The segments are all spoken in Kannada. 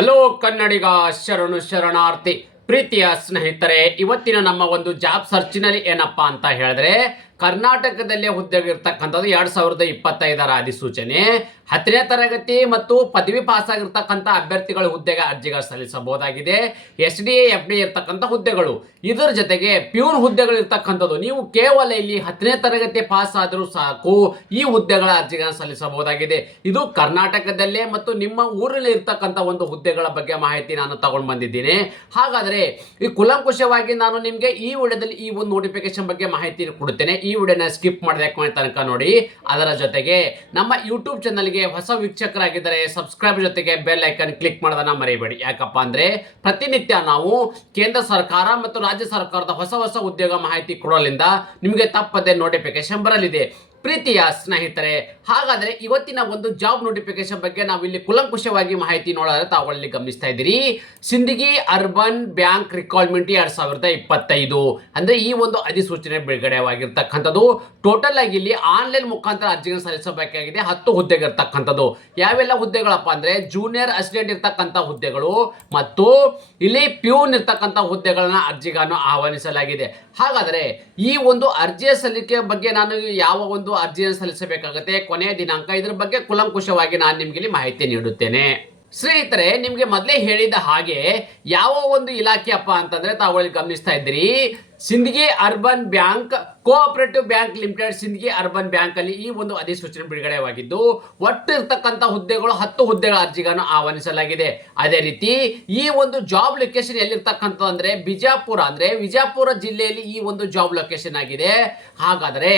ಹಲೋ ಕನ್ನಡಿಗ ಶರಣು ಶರಣಾರ್ಥಿ ಪ್ರೀತಿಯ ಸ್ನೇಹಿತರೆ, ಇವತ್ತಿನ ನಮ್ಮ ಒಂದು ಜಾಬ್ ಸರ್ಚಿನಲ್ಲಿ ಏನಪ್ಪಾ ಅಂತ ಹೇಳಿದ್ರೆ ಕರ್ನಾಟಕದಲ್ಲೇ ಹುದ್ದೆಗಿರ್ತಕ್ಕಂಥದ್ದು 2025ರ ಅಧಿಸೂಚನೆ. 10ನೇ ತರಗತಿ ಮತ್ತು ಪದವಿ ಪಾಸ್ ಆಗಿರ್ತಕ್ಕಂಥ ಅಭ್ಯರ್ಥಿಗಳು ಹುದ್ದೆಗೆ ಅರ್ಜಿಗಳು ಸಲ್ಲಿಸಬಹುದಾಗಿದೆ. SDA FD ಇರ್ತಕ್ಕಂಥ ಹುದ್ದೆಗಳು, ಇದರ ಜೊತೆಗೆ ಪ್ಯೂನ್ ಹುದ್ದೆಗಳು ಇರ್ತಕ್ಕಂಥದ್ದು. ನೀವು ಕೇವಲ ಇಲ್ಲಿ 10ನೇ ತರಗತಿ ಪಾಸ್ ಆದರೂ ಸಾಕು, ಈ ಹುದ್ದೆಗಳ ಅರ್ಜಿಗಳನ್ನು ಸಲ್ಲಿಸಬಹುದಾಗಿದೆ. ಇದು ಕರ್ನಾಟಕದಲ್ಲೇ ಮತ್ತು ನಿಮ್ಮ ಊರಲ್ಲಿ ಇರ್ತಕ್ಕಂಥ ಒಂದು ಹುದ್ದೆಗಳ ಬಗ್ಗೆ ಮಾಹಿತಿ ನಾನು ತಗೊಂಡು ಬಂದಿದ್ದೀನಿ. ಹಾಗಾದರೆ ಈ ಕುಲಂಕುಷವಾಗಿ ನಾನು ನಿಮಗೆ ಈ ವಿಡಿಯೋದಲ್ಲಿ ಈ ಒಂದು ನೋಟಿಫಿಕೇಶನ್ ಬಗ್ಗೆ ಮಾಹಿತಿ ಕೊಡುತ್ತೇನೆ. ಈ ವಿಡಿಯೋನ ಸ್ಕಿಪ್ ಮಾಡದೆ ತನಕ ನೋಡಿ. ಅದರ ಜೊತೆಗೆ ನಮ್ಮ ಯೂಟ್ಯೂಬ್ ಚಾನಲ್ಗೆ ಹೊಸ ವೀಕ್ಷಕರಾಗಿದ್ದರೆ ಸಬ್ಸ್ಕ್ರೈಬ್ ಜೊತೆಗೆ ಬೆಲ್ ಐಕನ್ ಕ್ಲಿಕ್ ಮಾಡೋದನ್ನ ಮರಿಬೇಡಿ. ಯಾಕಪ್ಪ ಅಂದ್ರೆ ಪ್ರತಿನಿತ್ಯ ನಾವು ಕೇಂದ್ರ ಸರ್ಕಾರ ಮತ್ತು ರಾಜ್ಯ ಸರ್ಕಾರದ ಹೊಸ ಹೊಸ ಉದ್ಯೋಗ ಮಾಹಿತಿ ಕೊಡೋದ್ರಿಂದ ನಿಮಗೆ ತಪ್ಪದೆ ನೋಟಿಫಿಕೇಶನ್ ಬರಲಿದೆ. ಪ್ರೀತಿಯ ಸ್ನೇಹಿತರೆ, ಹಾಗಾದ್ರೆ ಇವತ್ತಿನ ಒಂದು ಜಾಬ್ ನೋಟಿಫಿಕೇಶನ್ ಬಗ್ಗೆ ನಾವು ಇಲ್ಲಿ ಕುಲಂಕುಷವಾಗಿ ಮಾಹಿತಿ ನೋಡೋದ್ರೆ ತಾವುಗಳಲ್ಲಿ ಗಮನಿಸ್ತಾ ಇದ್ದೀರಿ. ಸಿಂದಗಿ ಅರ್ಬನ್ ಬ್ಯಾಂಕ್ ರಿಕ್ರೂಟ್ಮೆಂಟ್ 2025 ಅಂದ್ರೆ ಈ ಒಂದು ಅಧಿಸೂಚನೆ ಬಿಡುಗಡೆವಾಗಿರ್ತಕ್ಕಂಥದ್ದು. ಟೋಟಲ್ ಆಗಿ ಇಲ್ಲಿ ಆನ್ಲೈನ್ ಮುಖಾಂತರ ಅರ್ಜಿಗಳನ್ನು ಸಲ್ಲಿಸಬೇಕಾಗಿದೆ. 10 ಹುದ್ದೆಗೆ ಇರ್ತಕ್ಕಂಥದ್ದು. ಯಾವೆಲ್ಲ ಹುದ್ದೆಗಳಪ್ಪ ಅಂದ್ರೆ ಜೂನಿಯರ್ ಅಸಿಸ್ಟೆಂಟ್ ಇರ್ತಕ್ಕಂಥ ಹುದ್ದೆಗಳು ಮತ್ತು ಇಲ್ಲಿ ಪ್ಯೂನ್ ಇರ್ತಕ್ಕಂಥ ಹುದ್ದೆಗಳನ್ನ ಅರ್ಜಿಗಳನ್ನು ಆಹ್ವಾನಿಸಲಾಗಿದೆ. ಹಾಗಾದರೆ ಈ ಒಂದು ಅರ್ಜಿಯ ಸಲ್ಲಿಕೆ ಬಗ್ಗೆ ನಾನು ಯಾವ ಒಂದು ಅರ್ಜಿಯನ್ನು ಸಲ್ಲಿಸಬೇಕಾಗುತ್ತೆ, ಕೊನೆಯ ದಿನಾಂಕ, ಇದ್ರ ಬಗ್ಗೆ ಕುಲಂಕುಷವಾಗಿ ನಾನು ನಿಮಗೆ ಮಾಹಿತಿ ನೀಡುತ್ತೇನೆ. ಸ್ನೇಹಿತರೆ, ನಿಮಗೆ ಮೊದಲೇ ಹೇಳಿದ ಹಾಗೆ ಯಾವ ಒಂದು ಇಲಾಖೆಯಪ್ಪ ಅಂತಂದ್ರೆ ತಾವುಗಳಿಗೆ ಗಮನಿಸ್ತಾ ಇದ್ದೀರಿ, Sindagi urban bank cooperative bank limited Sindagi urban bank ಅಲ್ಲಿ ಈ ಒಂದು ಅಧಿಸೂಚನೆ ಬಿಡುಗಡೆವಾಗಿದ್ದು ಒಟ್ಟು ಇರ್ತಕ್ಕಂಥ ಹುದ್ದೆಗಳು 10 ಹುದ್ದೆಗಳ ಅರ್ಜಿಗಳನ್ನು ಆಹ್ವಾನಿಸಲಾಗಿದೆ. ಅದೇ ರೀತಿ ಈ ಒಂದು ಜಾಬ್ ಲೊಕೇಶನ್ ಎಲ್ಲಿರ್ತಕ್ಕಂಥ ಅಂದ್ರೆ ವಿಜಯಪುರ ಜಿಲ್ಲೆಯಲ್ಲಿ ಈ ಒಂದು ಜಾಬ್ ಲೊಕೇಶನ್ ಆಗಿದೆ. ಹಾಗಾದ್ರೆ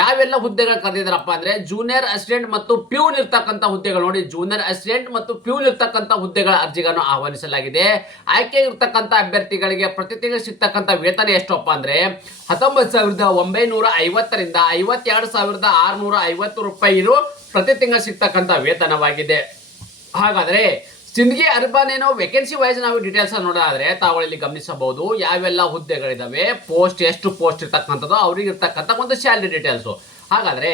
ಯಾವೆಲ್ಲ ಹುದ್ದೆಗಳು ಕರೆದಿದ್ದಾರಪ್ಪ ಅಂದ್ರೆ ಜೂನಿಯರ್ ಅಸಿಸ್ಟೆಂಟ್ ಮತ್ತು ಪ್ಯೂನ್ ಇರ್ತಕ್ಕಂಥ ಹುದ್ದೆಗಳು. ನೋಡಿ, ಜೂನಿಯರ್ ಅಸಿಸ್ಟೆಂಟ್ ಮತ್ತು ಪ್ಯೂನ್ ಇರ್ತಕ್ಕಂಥ ಹುದ್ದೆಗಳ ಅರ್ಜಿಗಳನ್ನು ಆಹ್ವಾನಿಸಲಾಗಿದೆ. ಆಯ್ಕೆ ಇರ್ತಕ್ಕಂಥ ಅಭ್ಯರ್ಥಿಗಳಿಗೆ ಪ್ರತಿ ತಿಂಗಳು ಸಿಗ್ತಕ್ಕಂಥ ವೇತನ ಎಷ್ಟು ಅಂದ್ರೆ 19,950ರಿಂದ 52,650 ರೂಪಾಯಿ ಪ್ರತಿ ತಿಂಗಳು ಸಿಗ್ತಕ್ಕಂಥ ವೇತನವಾಗಿದೆ. ಹಾಗಾದ್ರೆ ಸಿಂದಗಿ ಅರ್ಬನ್ ಏನೋ ವೇಕೆನ್ಸಿ ವೈಸ್ ನಾವು ಡೀಟೇಲ್ಸ್ ನೋಡೋದಾದ್ರೆ ತಾವುಗಳಲ್ಲಿ ಗಮನಿಸಬಹುದು ಯಾವೆಲ್ಲ ಹುದ್ದೆಗಳಿದಾವೆ, ಎಷ್ಟು ಪೋಸ್ಟ್ ಇರ್ತಕ್ಕಂಥದ್ದು, ಅವ್ರಿಗೆ ಇರ್ತಕ್ಕಂಥ ಒಂದು ಸ್ಯಾಲರಿ ಡೀಟೇಲ್ಸ್. ಹಾಗಾದ್ರೆ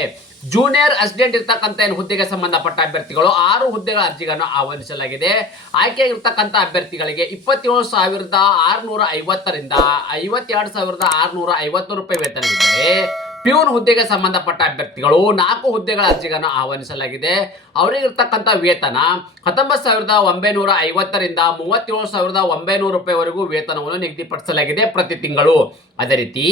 ಜೂನಿಯರ್ ಅಸಿಸ್ಟೆಂಟ್ ಇರ್ತಕ್ಕಂಥ ಹುದ್ದೆಗೆ ಸಂಬಂಧಪಟ್ಟ ಅಭ್ಯರ್ಥಿಗಳು 6 ಹುದ್ದೆಗಳ ಅರ್ಜಿಗಳನ್ನು ಆಹ್ವಾನಿಸಲಾಗಿದೆ. ಆಯ್ಕೆ ಇರ್ತಕ್ಕಂಥ ಅಭ್ಯರ್ಥಿಗಳಿಗೆ 27,650ರಿಂದ 52,650 ರೂಪಾಯಿ ವೇತನವಿದ್ದರೆ ಪ್ಯೂನ್ ಹುದ್ದೆಗೆ ಸಂಬಂಧಪಟ್ಟ ಅಭ್ಯರ್ಥಿಗಳು 4 ಹುದ್ದೆಗಳ ಅರ್ಜಿಗಳನ್ನು ಆಹ್ವಾನಿಸಲಾಗಿದೆ. ಅವರಿಗಿರ್ತಕ್ಕಂಥ ವೇತನ 19,950ರಿಂದ 37,900 ರೂಪಾಯಿವರೆಗೂ ವೇತನವನ್ನು ನಿಗದಿಪಡಿಸಲಾಗಿದೆ ಪ್ರತಿ ತಿಂಗಳು. ಅದೇ ರೀತಿ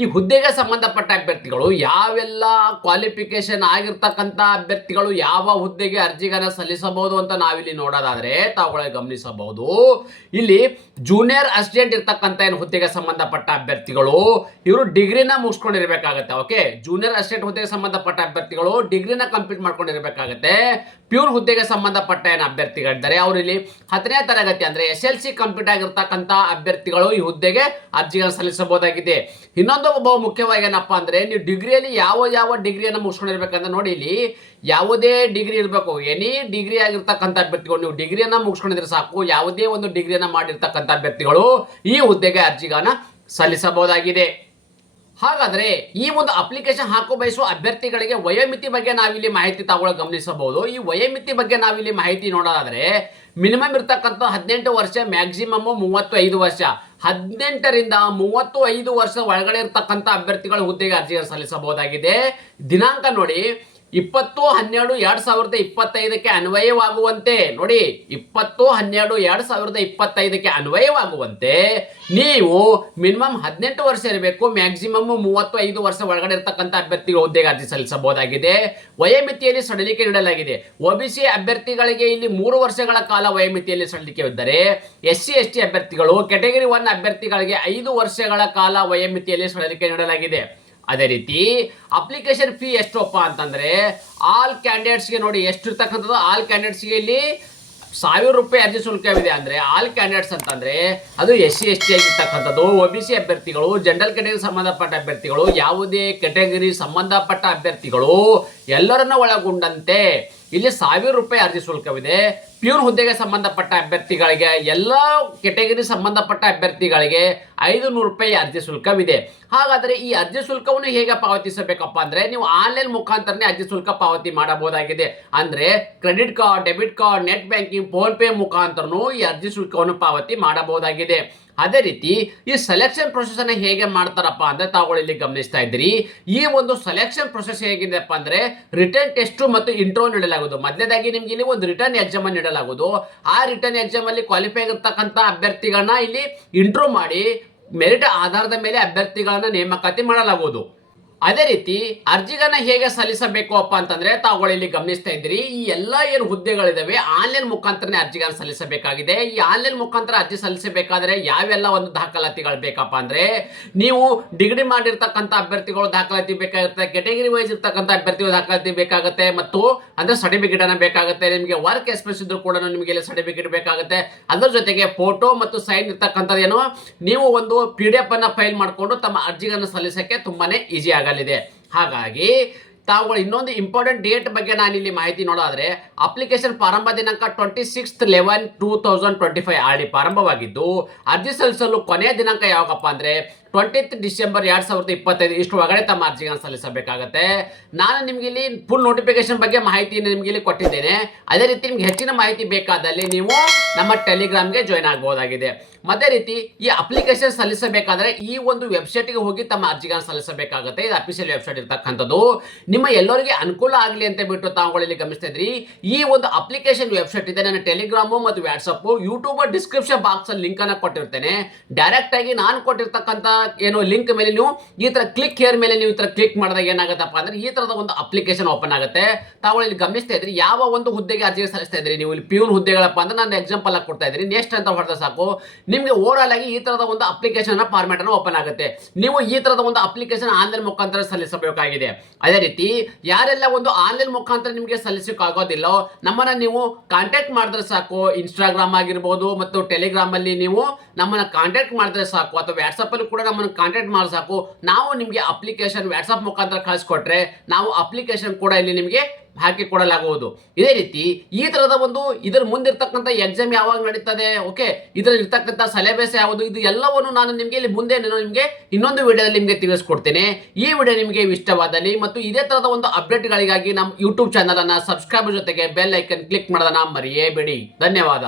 ಈ ಹುದ್ದೆಗೆ ಸಂಬಂಧಪಟ್ಟ ಅಭ್ಯರ್ಥಿಗಳು ಯಾವೆಲ್ಲ ಕ್ವಾಲಿಫಿಕೇಶನ್ ಆಗಿರ್ತಕ್ಕಂಥ ಅಭ್ಯರ್ಥಿಗಳು ಯಾವ ಹುದ್ದೆಗೆ ಅರ್ಜಿಗಳನ್ನು ಸಲ್ಲಿಸಬಹುದು ಅಂತ ನಾವಿಲ್ಲಿ ನೋಡೋದಾದ್ರೆ ತಾವುಗಳಿಗೆ ಗಮನಿಸಬಹುದು. ಇಲ್ಲಿ ಜೂನಿಯರ್ ಅಸಿಸ್ಟೆಂಟ್ ಇರ್ತಕ್ಕಂಥ ಹುದ್ದೆಗೆ ಸಂಬಂಧಪಟ್ಟ ಅಭ್ಯರ್ಥಿಗಳು ಇವರು ಡಿಗ್ರಿನ ಮುಗಿಸ್ಕೊಂಡಿರ್ಬೇಕಾಗತ್ತೆ. ಓಕೆ, ಜೂನಿಯರ್ ಅಸಿಸ್ಟೆಂಟ್ ಹುದ್ದೆಗೆ ಸಂಬಂಧಪಟ್ಟ ಅಭ್ಯರ್ಥಿಗಳು ಡಿಗ್ರಿನ ಕಂಪ್ಲೀಟ್ ಮಾಡ್ಕೊಂಡಿರ್ಬೇಕಾಗತ್ತೆ. ಪ್ಯೂರ್ ಹುದ್ದೆಗೆ ಸಂಬಂಧಪಟ್ಟ ಅಭ್ಯರ್ಥಿಗಳಿದ್ದಾರೆ ಅವರು ಇಲ್ಲಿ 10ನೇ ತರಗತಿ ಅಂದ್ರೆ SLC ಕಂಪ್ಲೀಟ್ ಆಗಿರ್ತಕ್ಕಂಥ ಅಭ್ಯರ್ಥಿಗಳು ಈ ಹುದ್ದೆಗೆ ಅರ್ಜಿಗಳನ್ನು ಸಲ್ಲಿಸಬಹುದಾಗಿದೆ. ಇನ್ನೊಂದು ಮುಖ್ಯವಾಗಿ ಏನಪ್ಪಾ ಅಂದ್ರೆ ನೀವು ಡಿಗ್ರಿಯಲ್ಲಿ ಯಾವ ಡಿಗ್ರಿಯನ್ನು ಮುಗಿಸ್ಕೊಂಡಿರ್ಬೇಕಂತ ನೋಡಿ, ಇಲ್ಲಿ ಯಾವುದೇ ಡಿಗ್ರಿ ಇರಬೇಕು, ಎನಿ ಡಿಗ್ರಿ ಆಗಿರ್ತಕ್ಕಂಥ ಅಭ್ಯರ್ಥಿಗಳು ನೀವು ಡಿಗ್ರಿಯನ್ನ ಮುಗಿಸ್ಕೊಂಡಿದ್ರೆ ಸಾಕು. ಯಾವುದೇ ಒಂದು ಡಿಗ್ರಿಯನ್ನ ಮಾಡಿರ್ತಕ್ಕಂಥ ಅಭ್ಯರ್ಥಿಗಳು ಈ ಹುದ್ದೆಗೆ ಅರ್ಜಿಗಳನ್ನ ಸಲ್ಲಿಸಬಹುದಾಗಿದೆ. ಹಾಗಾದ್ರೆ ಈ ಒಂದು ಅಪ್ಲಿಕೇಶನ್ ಹಾಕೋ ಬಯಸುವ ಅಭ್ಯರ್ಥಿಗಳಿಗೆ ವಯೋಮಿತಿ ಬಗ್ಗೆ ನಾವಿಲ್ಲಿ ಮಾಹಿತಿ ತಗೊಳ್ಳೋ ಗಮನಿಸಬಹುದು. ಈ ವಯೋಮಿತಿ ಬಗ್ಗೆ ನಾವಿಲ್ಲಿ ಮಾಹಿತಿ ನೋಡೋದಾದ್ರೆ ಮಿನಿಮಮ್ ಇರ್ತಕ್ಕಂಥ 18 ವರ್ಷ, ಮ್ಯಾಕ್ಸಿಮಮ್ 35 ವರ್ಷ. 18ರಿಂದ 35 ವರ್ಷ ಒಳಗಡೆ ಇರ್ತಕ್ಕಂಥ ಅಭ್ಯರ್ಥಿಗಳು ಹುದ್ದೆಗೆ ಅರ್ಜಿಯನ್ನು ಸಲ್ಲಿಸಬಹುದಾಗಿದೆ. ದಿನಾಂಕ ನೋಡಿ 20/12/2025 ಅನ್ವಯವಾಗುವಂತೆ, ನೋಡಿ 20/12/2025 ಅನ್ವಯವಾಗುವಂತೆ ನೀವು ಮಿನಿಮಮ್ 18 ವರ್ಷ ಇರಬೇಕು, ಮ್ಯಾಕ್ಸಿಮಮ್ 35 ವರ್ಷ ಒಳಗಡೆ ಇರತಕ್ಕಂಥ ಅಭ್ಯರ್ಥಿಗಳು ಹುದ್ದೆಗೆ ಅರ್ಜಿ ಸಲ್ಲಿಸಬಹುದಾಗಿದೆ. ವಯೋಮಿತಿಯಲ್ಲಿ ಸಡಿಲಿಕೆ ನೀಡಲಾಗಿದೆ. OBC ಅಭ್ಯರ್ಥಿಗಳಿಗೆ ಇಲ್ಲಿ 3 ವರ್ಷಗಳ ಕಾಲ ವಯೋಮಿತಿಯಲ್ಲಿ ಸಡಿಲಿಕೆ ಇದ್ದರೆ SC ST ಅಭ್ಯರ್ಥಿಗಳು ಕ್ಯಾಟಗರಿ 1 ಅಭ್ಯರ್ಥಿಗಳಿಗೆ 5 ವರ್ಷಗಳ ಕಾಲ ವಯೋಮಿತಿಯಲ್ಲಿ ಸಡಿಲಿಕೆ ನೀಡಲಾಗಿದೆ. ಅದೇ ರೀತಿ ಅಪ್ಲಿಕೇಶನ್ ಫೀ ಎಷ್ಟಪ್ಪ ಅಂತಂದ್ರೆ ಆಲ್ ಕ್ಯಾಂಡಿಡೇಟ್ಸ್ಗೆ ನೋಡಿ ಎಷ್ಟು ಇರ್ತಕ್ಕಂಥದ್ದು. ಆಲ್ ಕ್ಯಾಂಡಿಡೇಟ್ಸ್ಗೆ ಇಲ್ಲಿ 1,000 ರೂಪಾಯಿ ಅರ್ಜಿ ಶುಲ್ಕವಿದೆ. ಅಂದ್ರೆ ಆಲ್ ಕ್ಯಾಂಡಿಡೇಟ್ಸ್ ಅಂತಂದ್ರೆ ಅದು SC ST ಆಗಿರ್ತಕ್ಕಂಥದ್ದು. OBC ಅಭ್ಯರ್ಥಿಗಳು, ಜನರಲ್ ಕ್ಯಾಟಗರಿ ಸಂಬಂಧಪಟ್ಟ ಅಭ್ಯರ್ಥಿಗಳು, ಯಾವುದೇ ಕ್ಯಾಟಗರಿ ಸಂಬಂಧಪಟ್ಟ ಅಭ್ಯರ್ಥಿಗಳು ಎಲ್ಲರನ್ನ ಒಳಗೊಂಡಂತೆ ಇಲ್ಲಿ 1000 ರೂಪಾಯಿ ಅರ್ಜಿ ಶುಲ್ಕವಿದೆ. ಪ್ಯೂರ್ ಹುದ್ದೆಗೆ ಸಂಬಂಧಪಟ್ಟ ಅಭ್ಯರ್ಥಿಗಳಿಗೆ, ಎಲ್ಲ ಕೆಟಗರಿ ಸಂಬಂಧಪಟ್ಟ ಅಭ್ಯರ್ಥಿಗಳಿಗೆ 500 ರೂಪಾಯಿ ಅರ್ಜಿ ಶುಲ್ಕವಿದೆ. ಹಾಗಾದರೆ ಈ ಅರ್ಜಿ ಶುಲ್ಕವನ್ನು ಹೇಗೆ ಪಾವತಿಸಬೇಕಪ್ಪ ಅಂದ್ರೆ ನೀವು ಆನ್ಲೈನ್ ಮುಖಾಂತರನೇ ಅರ್ಜಿ ಶುಲ್ಕ ಪಾವತಿ ಮಾಡಬಹುದಾಗಿದೆ. ಅಂದ್ರೆ credit card, debit card, net banking, PhonePe ಮುಖಾಂತರನೂ ಈ ಅರ್ಜಿ ಶುಲ್ಕವನ್ನು ಪಾವತಿ ಮಾಡಬಹುದಾಗಿದೆ. ಅದೇ ರೀತಿ ಈ ಸೆಲೆಕ್ಷನ್ ಪ್ರೊಸೆಸ್ ಅನ್ನ ಹೇಗೆ ಮಾಡ್ತಾರಪ್ಪ ಅಂದ್ರೆ ತಾವುಗಳು ಇಲ್ಲಿ ಗಮನಿಸ್ತಾ ಇದ್ದೀರಿ. ಈ ಒಂದು ಸೆಲೆಕ್ಷನ್ ಪ್ರೊಸೆಸ್ ಹೇಗಿದೆಪ್ಪ ಅಂದ್ರೆ ರಿಟರ್ನ್ ಟೆಸ್ಟ್ ಮತ್ತು ಇಂಟ್ರೋ ನೀಡಲಾಗುವುದು. ಮೊದಲನೇದಾಗಿ ನಿಮ್ಗೆ ಇಲ್ಲಿ ಒಂದು ರಿಟರ್ನ್ ಎಕ್ಸಾಮ್ ಅನ್ನು ನೀಡಲಾಗುವುದು. ಆ ರಿಟರ್ನ್ ಎಕ್ಸಾಮ್ ಅಲ್ಲಿ ಕ್ವಾಲಿಫೈ ಆಗಿರ್ತಕ್ಕಂಥ ಅಭ್ಯರ್ಥಿಗಳನ್ನ ಇಲ್ಲಿ ಇಂಟ್ರೋ ಮಾಡಿ ಮೆರಿಟ್ ಆಧಾರದ ಮೇಲೆ ಅಭ್ಯರ್ಥಿಗಳನ್ನ ನೇಮಕಾತಿ ಮಾಡಲಾಗುವುದು. ಅದೇ ರೀತಿ ಅರ್ಜಿಗಳನ್ನ ಹೇಗೆ ಸಲ್ಲಿಸಬೇಕು ಅಪ್ಪ ಅಂತಂದ್ರೆ ತಾವುಗಳು ಇಲ್ಲಿ ಗಮನಿಸ್ತಾ ಇದ್ದೀರಿ. ಈ ಎಲ್ಲ ಏನು ಹುದ್ದೆಗಳಿದಾವೆ ಆನ್ಲೈನ್ ಮುಖಾಂತರನೇ ಅರ್ಜಿಗಳನ್ನು ಸಲ್ಲಿಸಬೇಕಾಗಿದೆ. ಈ ಆನ್ಲೈನ್ ಮುಖಾಂತರ ಅರ್ಜಿ ಸಲ್ಲಿಸಬೇಕಾದ್ರೆ ಯಾವೆಲ್ಲ ಒಂದು ದಾಖಲಾತಿಗಳು ಬೇಕಪ್ಪ ಅಂದ್ರೆ ನೀವು ಡಿಗ್ರಿ ಮಾಡಿರ್ತಕ್ಕಂಥ ಅಭ್ಯರ್ಥಿಗಳು ದಾಖಲಾತಿ ಬೇಕಾಗುತ್ತೆ, ಕೆಟಗರಿ ವೈಸ್ ಇರ್ತಕ್ಕಂಥ ಅಭ್ಯರ್ಥಿಗಳು ದಾಖಲಾತಿ ಬೇಕಾಗುತ್ತೆ, ಮತ್ತು ಅಂದ್ರೆ ಸರ್ಟಿಫಿಕೇಟ್ ಅನ್ನ ಬೇಕಾಗುತ್ತೆ. ನಿಮಗೆ ವರ್ಕ್ ಎಕ್ಸ್ಪೀರಿಯನ್ಸ್ ಇದ್ರೂ ಕೂಡ ನಿಮಗೆ ಇಲ್ಲಿ ಸರ್ಟಿಫಿಕೇಟ್ ಬೇಕಾಗುತ್ತೆ. ಅದರ ಜೊತೆಗೆ ಫೋಟೋ ಮತ್ತು ಸೈನ್ ಇರ್ತಕ್ಕಂಥದ್ದು ಏನು ನೀವು ಒಂದು PDF ಅನ್ನ ಫೈಲ್ ಮಾಡಿಕೊಂಡು ತಮ್ಮ ಅರ್ಜಿಗಳನ್ನು ಸಲ್ಲಿಸಕ್ಕೆ ತುಂಬಾನೇ ಈಸಿ ಆಗಲಿದೆ. ಹಾಗಾಗಿ ತಾವುಗಳು ಇನ್ನೊಂದು ಇಂಪಾರ್ಟೆಂಟ್ ಡೇಟ್ ಬಗ್ಗೆ ನಾನು ಇಲ್ಲಿ ಮಾಹಿತಿ ನೋಡೋದಾದ್ರೆ ಅಪ್ಲಿಕೇಶನ್ ಪ್ರಾರಂಭ ದಿನಾಂಕ 26/11/2025 ಆಲ್ರೆಡಿ ಪ್ರಾರಂಭವಾಗಿದ್ದು ಅರ್ಜಿ ಸಲ್ಲಿಸಲು ಕೊನೆಯ ದಿನಾಂಕ ಯಾವಾಗಪ್ಪ ಅಂದ್ರೆ 20th ಡಿಸೆಂಬರ್ 2025 ಇಷ್ಟು ಒಳಗಡೆ ತಮ್ಮ ಅರ್ಜಿಗಳನ್ನು ಸಲ್ಲಿಸಬೇಕಾಗುತ್ತೆ. ನಾನು ನಿಮ್ಗೆ ಇಲ್ಲಿ ಫುಲ್ ನೋಟಿಫಿಕೇಶನ್ ಬಗ್ಗೆ ಮಾಹಿತಿಯನ್ನು ನಿಮ್ಗೆ ಇಲ್ಲಿ ಕೊಟ್ಟಿದ್ದೇನೆ. ಅದೇ ರೀತಿ ನಿಮ್ಗೆ ಹೆಚ್ಚಿನ ಮಾಹಿತಿ ಬೇಕಾದಲ್ಲಿ ನೀವು ನಮ್ಮ ಟೆಲಿಗ್ರಾಮ್ಗೆ ಜಾಯ್ನ್ ಆಗಬಹುದಾಗಿದೆ. ಅದೇ ರೀತಿ ಈ ಅಪ್ಲಿಕೇಶನ್ ಸಲ್ಲಿಸಬೇಕಾದ್ರೆ ಈ ಒಂದು ವೆಬ್ಸೈಟ್ಗೆ ಹೋಗಿ ತಮ್ಮ ಅರ್ಜಿಗಳನ್ನು ಸಲ್ಲಿಸಬೇಕಾಗುತ್ತೆ. ಇದು ಅಫಿಷಿಯಲ್ ವೆಬ್ಸೈಟ್ ಇರ್ತಕ್ಕಂಥದ್ದು. ನಿಮ್ಮ ಎಲ್ಲರಿಗೆ ಅನುಕೂಲ ಆಗಲಿ ಅಂತ ಬಿಟ್ಟು ತಾವುಗಳು ಇಲ್ಲಿ ಗಮನಿಸ್ತಾ ಇದ್ರಿ. ಈ ಒಂದು ಅಪ್ಲಿಕೇಶನ್ ವೆಬ್ಸೈಟ್ ಇದೆ. ನನ್ನ ಟೆಲಿಗ್ರಾಮು ಮತ್ತು ವಾಟ್ಸಪ್, ಯೂಟ್ಯೂಬ್ ಡಿಸ್ಕ್ರಿಪ್ಷನ್ ಬಾಕ್ಸ್ ಅಲ್ಲಿ ಲಿಂಕ್ ಅನ್ನು ಕೊಟ್ಟಿರ್ತೇನೆ. ಡೈರೆಕ್ಟ್ ಆಗಿ ನಾನು ಕೊಟ್ಟಿರ್ತಕ್ಕಂಥ ಏನು ಲಿಂಕ್ ಮೇಲೆ ನೀವು ಈ ತರ ಕ್ಲಿಕ್ ಹೇರ್ ಮೇಲೆ ನೀವು ಈ ತರ ಕ್ಲಿಕ್ ಮಾಡಿದಾಗ ಏನಾಗುತ್ತಪ್ಪ ಅಂದ್ರೆ ಈ ತರದ ಒಂದು ಅಪ್ಲಿಕೇಶನ್ ಓಪನ್ ಆಗುತ್ತೆ. ತಾವುಗಳು ಇಲ್ಲಿ ಗಮನಿಸ್ತಾ ಇದ್ರಿ ಯಾವ ಒಂದು ಹುದ್ದೆಗೆ ಅರ್ಜಿ ಸಲ್ಲಿಸ್ತಾ ಇದ್ರಿ ನೀವು ಇಲ್ಲಿ ಪ್ಯೂನ್ ಹುದ್ದೆಗಳಪ್ಪ ಅಂದ್ರೆ ನಾನು ಎಕ್ಸಾಂಪಲ್ ಆಗಿ ಕೊಡ್ತಾ ಇದ್ರಿ. ನೆಕ್ಸ್ಟ್ ಅಂತ ಹೊಡೆದ ಸಾಕು ನಿಮಗೆ ಓವರ್ ಆಲ್ ಆಗಿ ಈ ತರದ ಒಂದು ಅಪ್ಲಿಕೇಶನ್ ಫಾರ್ಮ್ಯಾಟ್ ಅನ್ನು ಓಪನ್ ಆಗುತ್ತೆ. ನೀವು ಈ ತರದ ಒಂದು ಅಪ್ಲಿಕೇಶನ್ ಆನ್ಲೈನ್ ಮುಖಾಂತರ ಸಲ್ಲಿಸಬೇಕಾಗಿದೆ. ಅದೇ ರೀತಿ ಯಾರೆಲ್ಲ ಒಂದು ಆನ್ಲೈನ್ ಮುಖಾಂತರ ನಿಮಗೆ ಸಲ್ಲಿಸಕ್ಕೆ ಆಗೋದಿಲ್ಲೋ ನಮ್ಮನ್ನ ನೀವು ಕಾಂಟ್ಯಾಕ್ಟ್ ಮಾಡಿದ್ರೆ ಸಾಕು. ಇನ್ಸ್ಟಾಗ್ರಾಮ್ ಆಗಿರ್ಬೋದು ಮತ್ತು ಟೆಲಿಗ್ರಾಮ್ ಅಲ್ಲಿ ನೀವು ನಮ್ಮನ್ನ ಕಾಂಟ್ಯಾಕ್ಟ್ ಮಾಡಿದ್ರೆ ಸಾಕು, ಅಥವಾ ವಾಟ್ಸಪ್ ಅಲ್ಲಿ ಕೂಡ ನಮ್ಮನ್ನು ಕಾಂಟ್ಯಾಕ್ಟ್ ಮಾಡಿ ಸಾಕು. ನಾವು ನಿಮಗೆ ಅಪ್ಲಿಕೇಶನ್ ವಾಟ್ಸಪ್ ಮುಖಾಂತರ ಕಳಿಸ್ಕೊಟ್ರೆ ನಾವು ಅಪ್ಲಿಕೇಶನ್ ಕೂಡ ಇಲ್ಲಿ ನಿಮಗೆ ಹಾಕಿ ಕೊಡಲಾಗುವುದು. ಇದೇ ರೀತಿ ಈ ತರದ ಒಂದು ಇದರ ಮುಂದಿರ್ತಕ್ಕಂಥ ಎಕ್ಸಾಮ್ ಯಾವಾಗ ನಡೀತದೆ, ಓಕೆ, ಇದರಲ್ಲಿ ಇರ್ತಕ್ಕಂಥ ಸಿಲೆಬಸ್ ಯಾವುದು, ಇದು ಎಲ್ಲವನ್ನು ನಾನು ನಿಮಗೆ ಇಲ್ಲಿ ಮುಂದೆ ನಿಮಗೆ ಇನ್ನೊಂದು ವಿಡಿಯೋದಲ್ಲಿ ನಿಮಗೆ ತಿಳಿಸ್ಕೊಡ್ತೇನೆ. ಈ ವಿಡಿಯೋ ನಿಮಗೆ ಇಷ್ಟವಾದಲ್ಲಿ ಮತ್ತು ಇದೇ ತರದ ಒಂದು ಅಪ್ಡೇಟ್ಗಳಿಗಾಗಿ ನಮ್ಮ ಯೂಟ್ಯೂಬ್ ಚಾನಲ್ ಅನ್ನ ಸಬ್ಸ್ಕ್ರೈಬ್ ಜೊತೆಗೆ ಬೆಲ್ ಐಕನ್ ಕ್ಲಿಕ್ ಮಾಡೋದನ್ನ ಮರೆಯಬೇಡಿ. ಧನ್ಯವಾದ.